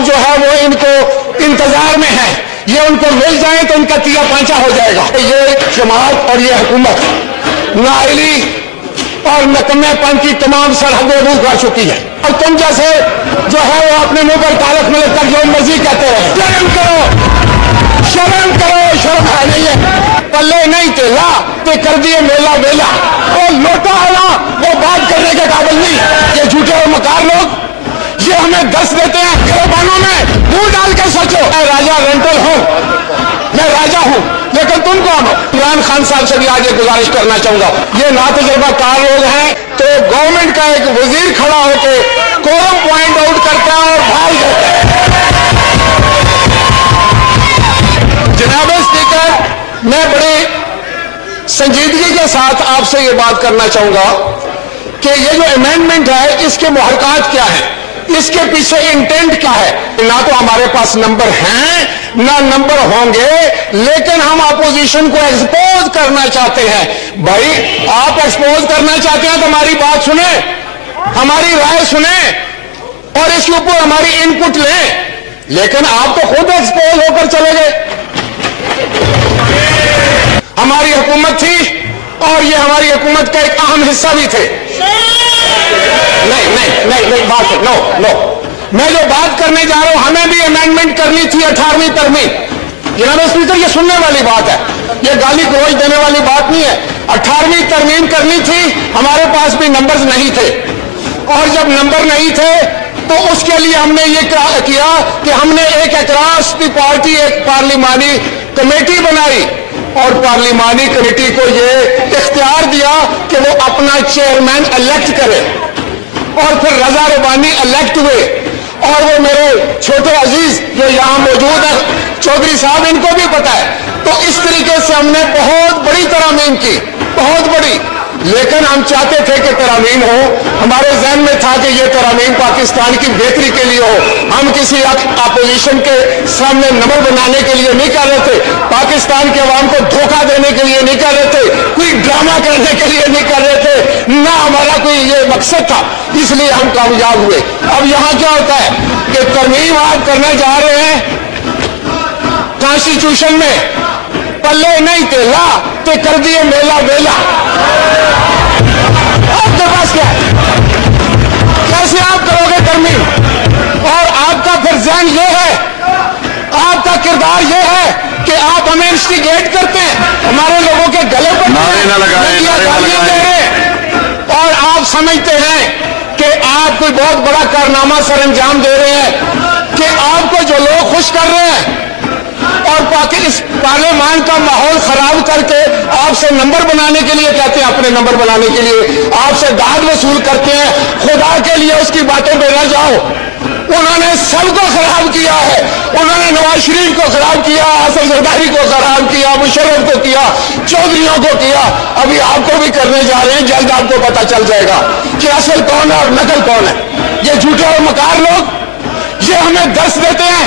आवाम जो है वो इनको इंतजार में है, ये उनको मिल जाए तो इनका तिया पांचा हो जाएगा। ये जमात और ये हुकूमत नाइली और नकमेपन की तमाम सरहदें रूह कर चुकी है, और तुम जैसे जो है वो अपने मुंह पर तारक मिलक कर जो मर्जी कहते हैं। शर्म करो, शर्म करो, शर्म है नहीं है। पल्ले नहीं तेला तो कर दिए मेला वेला, और लोटा आना वो बात करने के काबिल नहीं। ये झूठे और मकार लोग ये हमें दस देते हैं, गिरबानों में मुंह डाल के सोचो। मैं राजा रेंटल हूं, मैं राजा हूं, लेकिन तुम कौन हो? इमरान खान साहब से भी आज ये गुजारिश करना चाहूंगा, ये ना तजुर्बाकार लोग हैं, तो गवर्नमेंट का एक वजीर खड़ा होकर कोरम पॉइंट आउट करता है और भाग जाता है। जनाब स्पीकर, मैं बड़ी संजीदगी के साथ आपसे ये बात करना चाहूंगा कि ये जो अमेंडमेंट है इसके मुहरकात क्या है, इसके पीछे इंटेंट क्या है। ना तो हमारे पास नंबर हैं ना नंबर होंगे, लेकिन हम अपोजिशन को एक्सपोज करना चाहते हैं। भाई आप एक्सपोज करना चाहते हैं तो हमारी बात सुने, हमारी राय सुने और इसके ऊपर हमारी इनपुट लें, लेकिन आप तो खुद एक्सपोज होकर चले गए। हमारी हुकूमत थी और ये हमारी हुकूमत का एक अहम हिस्सा भी थे। नहीं बात नो नो, मैं जो बात करने जा रहा हूं, हमें भी अमेंडमेंट करनी थी 18वीं तरमीम। जनाब स्पीकर, ये सुनने वाली बात है, ये गाली गलौज देने वाली बात नहीं है। 18वीं तरमीम करनी थी, हमारे पास भी नंबर्स नहीं थे, और जब नंबर नहीं थे तो उसके लिए हमने ये किया कि हमने एक अक्रॉस द पार्टी एक पार्लिमानी कमेटी बनाई, और पार्लिमानी कमेटी को ये इख्तियार दिया कि वो अपना चेयरमैन इलेक्ट करे, और फिर रजा रबानी इलेक्ट हुए। और वो मेरे छोटे अजीज जो यहाँ मौजूद है चौधरी साहब, इनको भी पता है। तो इस तरीके से हमने बहुत बड़ी तरामीम की, बहुत बड़ी, लेकिन हम चाहते थे कि तरामीम हो, हमारे जहन में था कि ये तरामीम पाकिस्तान की बेहतरी के लिए हो। हम किसी अपोजिशन के सामने नंबर बनाने के लिए नहीं कर रहे थे, पाकिस्तान के अवाम को धोखा देने के लिए नहीं कर रहे थे, कोई ड्रामा करने के लिए नहीं कर रहे थे, ना हमारा कोई ये मकसद था, इसलिए हम कामयाब हुए। अब यहाँ क्या होता है कि तरमीम आप करने जा रहे हैं कॉन्स्टिट्यूशन में, पल्ले नहीं तेला तो कर दिए मेला वेला। आपके पास क्या है, कैसे आप करोगे तरमीम? और आपका फिर ज़हन ये है, आपका किरदार ये है कि आप हमें इंस्टिगेट करते हैं, हमारे लोगों के गले पर गालियां दे रहे, और आप समझते हैं कि आप कोई बहुत बड़ा कारनामा सर अंजाम दे रहे हैं, कि आपको जो लोग खुश कर रहे हैं और इस पार्लियामान का माहौल खराब करके आपसे नंबर बनाने के लिए कहते हैं, अपने नंबर बनाने के लिए आपसे दाद वसूल करते हैं। खुदा के लिए उसकी बातों पे न जाओ, उन्होंने सबको खराब किया है, उन्होंने नवाज शरीफ को खराब किया, आसिफ जरदारी को खराब किया, मुशर्रफ को किया, चौधरियों को किया, अभी आपको भी करने जा रहे हैं। जल्द आपको पता चल जाएगा कि असल कौन है और नकल कौन है। ये झूठे और मकार लोग ये हमें दस देते हैं।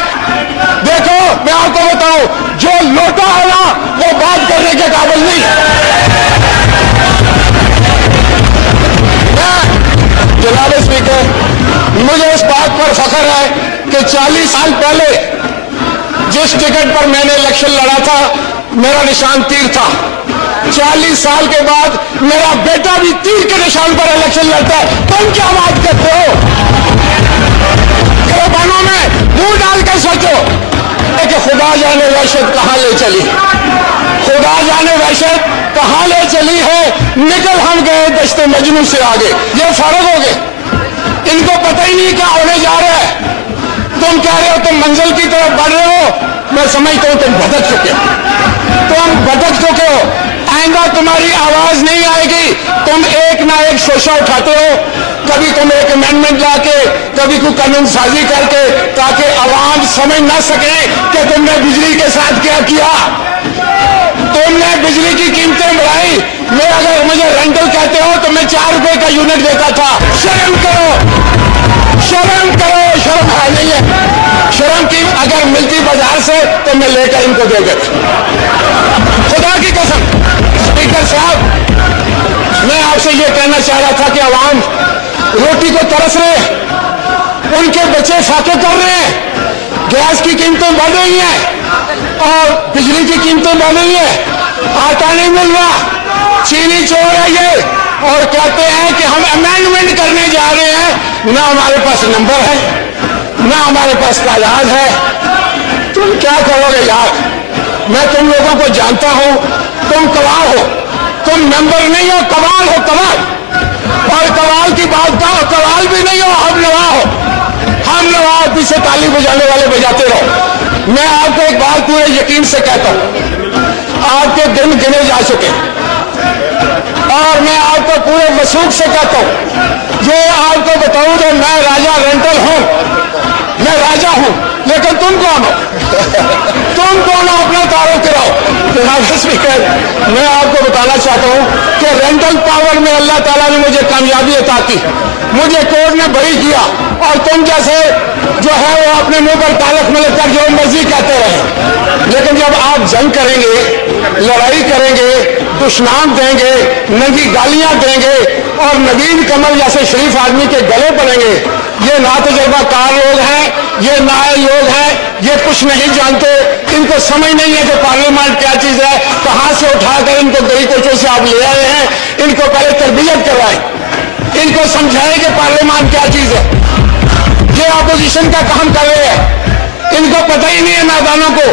देखो मैं आपको बताऊं, जो लोटा है ना वो बात करने के काबिल नहीं है। जनाब स्पीकर, मुझे इस बात पर फख्र है कि 40 साल पहले जिस टिकट पर मैंने इलेक्शन लड़ा था मेरा निशान तीर था। 40 साल के बाद मेरा बेटा भी तीर के निशान पर इलेक्शन लड़ता है। तुम क्या बात करते हो? गिरबानों में मुंह डाल के सोचो कि खुदा जाने वहशत कहां ले चली, खुदा जाने वहशत कहां ले चली है। निकल हम गए दश्ते मजनू से आगे। ये फर्क हो गए, इनको पता ही नहीं क्या होने जा रहा है। तुम कह रहे हो तुम मंजिल की तरफ बढ़ रहे हो, मैं समझता हूं तुम भटक चुके हो, तुम भटक चुके हो। आइंदा तुम्हारी आवाज नहीं आएगी। तुम एक ना एक शोशा उठाते हो, कभी तुम एक अमेंडमेंट लाके, कभी कोई कानून साजी करके, ताकि आवाम समझ ना सके कि तुमने बिजली के साथ क्या किया। तुमने बिजली की कीमतें बढ़ाई। मैं अगर मुझे रेंटल कहते हो तो मैं 4 रुपए का यूनिट देता था। शर्म करो, शर्म करो, शर्म है नहीं है। शर्म की अगर मिलती बाजार से तो मैं लेकर इनको दे देता, खुदा की कसम। स्पीकर साहब, मैं आपसे ये कहना चाह रहा था कि आवाम रोटी को तरस रहे, उनके बच्चे फाके कर रहे हैं। गैस की कीमतें बढ़ रही हैं और बिजली की कीमतें बढ़ रही है, आटा नहीं मिल रहा, चीनी चोर है ये, और कहते हैं कि हम अमेंडमेंट करने जा रहे हैं। ना हमारे पास नंबर है, ना हमारे पास तादाद है। तुम क्या करोगे यार? मैं तुम लोगों को जानता हूं, तुम कवाल हो, तुम मेंबर नहीं हो, कवाल हो, कवाल। और कवाल की बात का कवाल भी नहीं हो, हम नवा हो, हम नवा पीछे ताली बजाने वाले बजाते रहो। मैं आपको एक बात पूरे यकीन से कहता हूं, आपके दिन गिने जा चुके, और मैं आपको पूरे वसूख से कहता हूं, ये आपको बताऊं तो मैं राजा रेंटल हूं, मैं राजा हूं, लेकिन तुम कौन हो? तुम कौन हो? अपना तारुफ कराओ। जनाब स्पीकर, मैं आपको बताना चाहता हूं कि रेंटल पावर में अल्लाह ताला ने मुझे कामयाबी अता की, मुझे कोर्ट ने बरी किया, और तुम जैसे जो है वो अपने मुंह पर तालक में लेकर जो मर्जी कहते रहे। लेकिन जब आप जंग करेंगे, लड़ाई करेंगे, दुश्मन देंगे, नंगी गालियां देंगे, और नवीन कमल जैसे शरीफ आदमी के गले पड़ेंगे, ये ना तजुर्बाकार लोग हैं, ये नाए लोग हैं, ये कुछ नहीं जानते, इनको समझ नहीं है कि पार्लियामेंट क्या चीज है, कहां से उठाकर इनको गली कोचों से आप ले आए हैं। इनको पहले तरबियत करवाएं, इनको समझाएं कि पार्लियामेंट क्या चीज है। ये अपोजिशन का काम कर रहे हैं, इनको पता ही नहीं है नादानों को।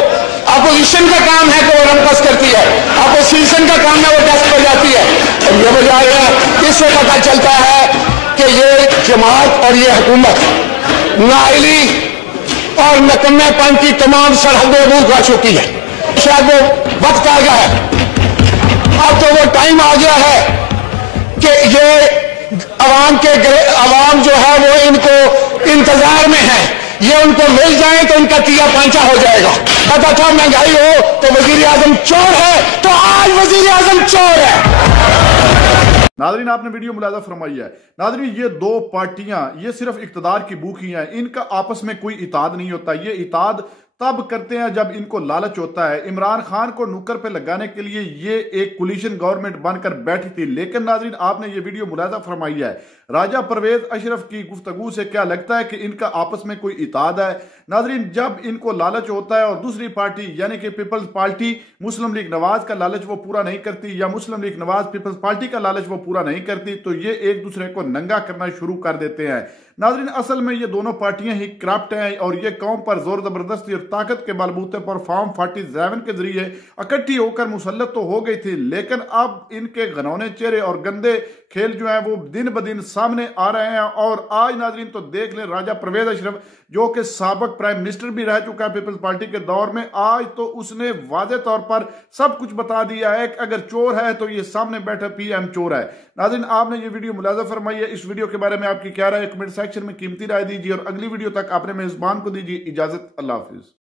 अपोजिशन का काम है कि वो रंपस करती है, अपोजिशन का काम है वो टेस्ट बजाती है, और ये बजा रहे हैं। इससे पता चलता है कि ये जमात और ये हुकूमत नाइली और नकम्मेपन की तमाम सरहदें अबूर कर चुकी है। शायद वो वक्त आ गया है, अब तो वो टाइम आ गया है कि ये अवाम जो है वो इनको इंतजार में है, ये उनको मिल जाए तो इनका तिया पांचा हो जाएगा। पता था महंगाई हो तो वजीर आजम चोर है, तो आज वजीर आजम चोर है। नादरीन, आपने वीडियो मुलाजा फरमाई है। नादरीन, ये दो पार्टियां ये सिर्फ इक्तदार की भूखी हैं, इनका आपस में कोई इताद नहीं होता। ये इताद तब करते हैं जब इनको लालच होता है। इमरान खान को नुक्कर पे लगाने के लिए ये एक कोलिशन गवर्नमेंट बनकर बैठी थी, लेकिन नादरीन आपने ये वीडियो मुलाजा फरमाई है। राजा परवेज अशरफ की गुफ्तगू से क्या लगता है कि इनका आपस में कोई इताद है। नादरीन, जब इनको लालच होता है और दूसरी पार्टी यानी कि पीपल्स पार्टी मुस्लिम लीग नवाज का लालच वो पूरा नहीं करती, या मुस्लिम लीग नवाज पीपल्स पार्टी का लालच वो पूरा नहीं करती, तो ये एक दूसरे को नंगा करना शुरू कर देते हैं। नादरीन, असल में ये दोनों पार्टियां ही करप्ट हैं, और ये कौम पर जोर जबरदस्ती और ताकत के बलबूते पर फॉर्म 47 के जरिए इकट्ठी होकर मुसल्लत तो हो गई थी, लेकिन अब इनके घनौने चेहरे और गंदे खेल जो है वो दिन ब दिन सामने आ रहे हैं। और आज नादरीन तो देख लें, राजा परवेज अशरफ जो कि साबिक प्राइम मिनिस्टर भी रह चुका है पीपल्स पार्टी के दौर में, आज तो उसने वाज़े तौर पर सब कुछ बता दिया है कि अगर चोर है तो ये सामने बैठा पीएम चोर है। नादरीन, आपने ये वीडियो मुलाजा फरमाई है। इस वीडियो के बारे में आपकी क्या राय है? कमेंट सेक्शन में कीमती राय दीजिए, और अगली वीडियो तक आपने मेजबान को दीजिए इजाजत। अल्लाह हाफिज।